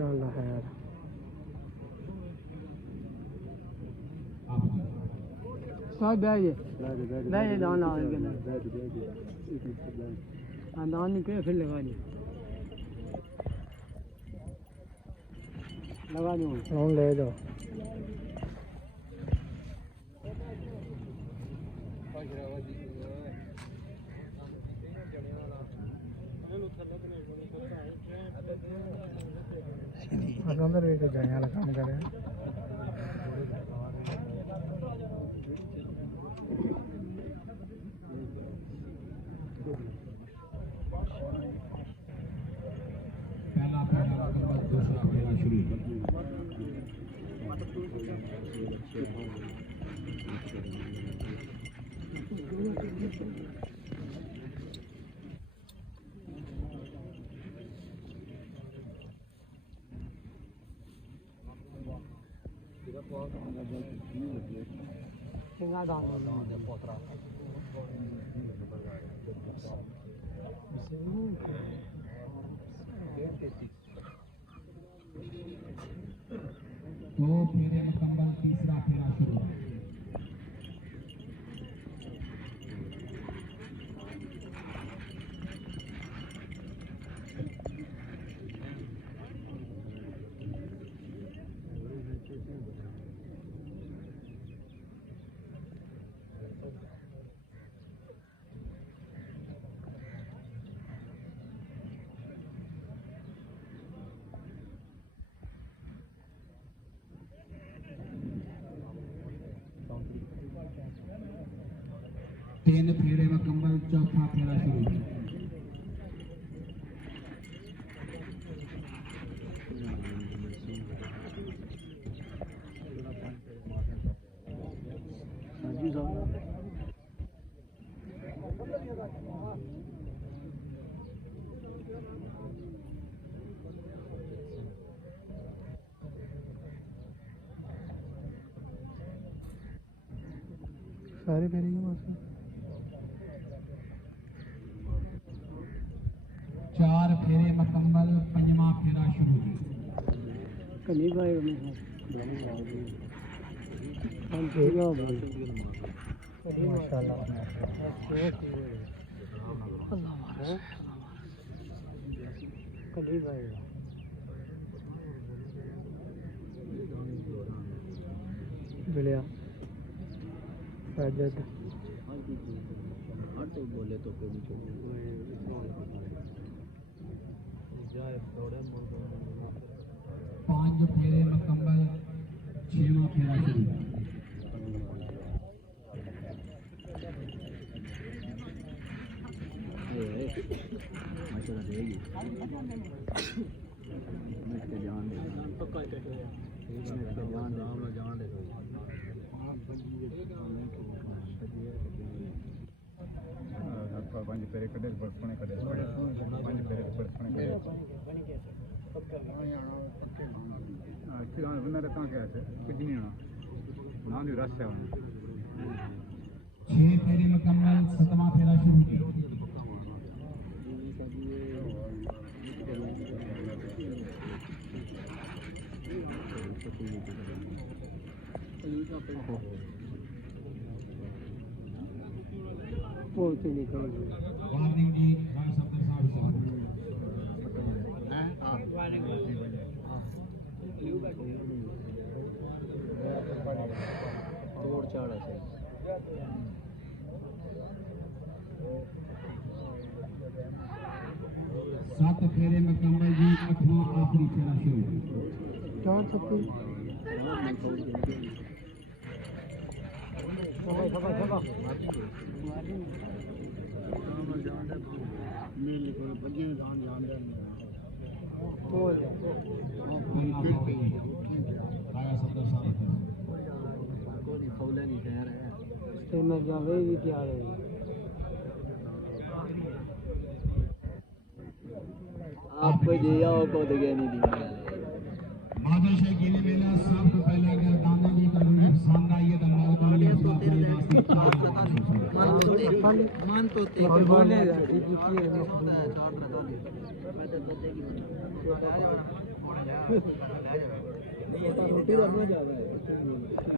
अल्लाह खैर सब बैठे बैठे दान ला के हाँ दान निकले फिर लगा दी ले जाओ अंदर एक जाने वाला काम कर रहे हैं पहला फेरा दूसरा फेरा शुरू सिंगा दान पोतरा दो फेरे मुकम्मल तीसरा फेरा शुरू तीन फेरे मुकम्मल चौथा फेरा शुरू सारे फेरे के मौसम चार फेरे मुकम्मल पंजवा फेरा शुरू कली भाई हम फेरा भाई माशाल्लाह अल्लाह मारे कली भाई बिलिया साजद हट बोले तो कोई नहीं पांच फेरे मुकम्मल छठवां फेरा शुरू पंज फेरे कड़े बड़े कड़े पंज फेरे बड़े कड़े कहाँ क्या है कुछ नहीं होना ना भी रस है छह फेरे मुकम्मल सातवां फेरा शुरू बहुत ही निकल वार्निंग जी राज सफदर साहब तोड़ चाड़ा से सात फेरे मुकम्मल जी आठवां आखिरी फेरा शुरू 470 राजा सफदर साहब मैं जावे भी तैयार है आपको दिया को तो गया नहीं दिया माधव शेख गिरी मेला सब को पहले अगर दाना जी का सामना ये दंगल को मान तो ते और बोलेगा ਰੋਟੀ ਦਾ ਆਪਣਾ ਜ਼ਿਆਦਾ ਹੈ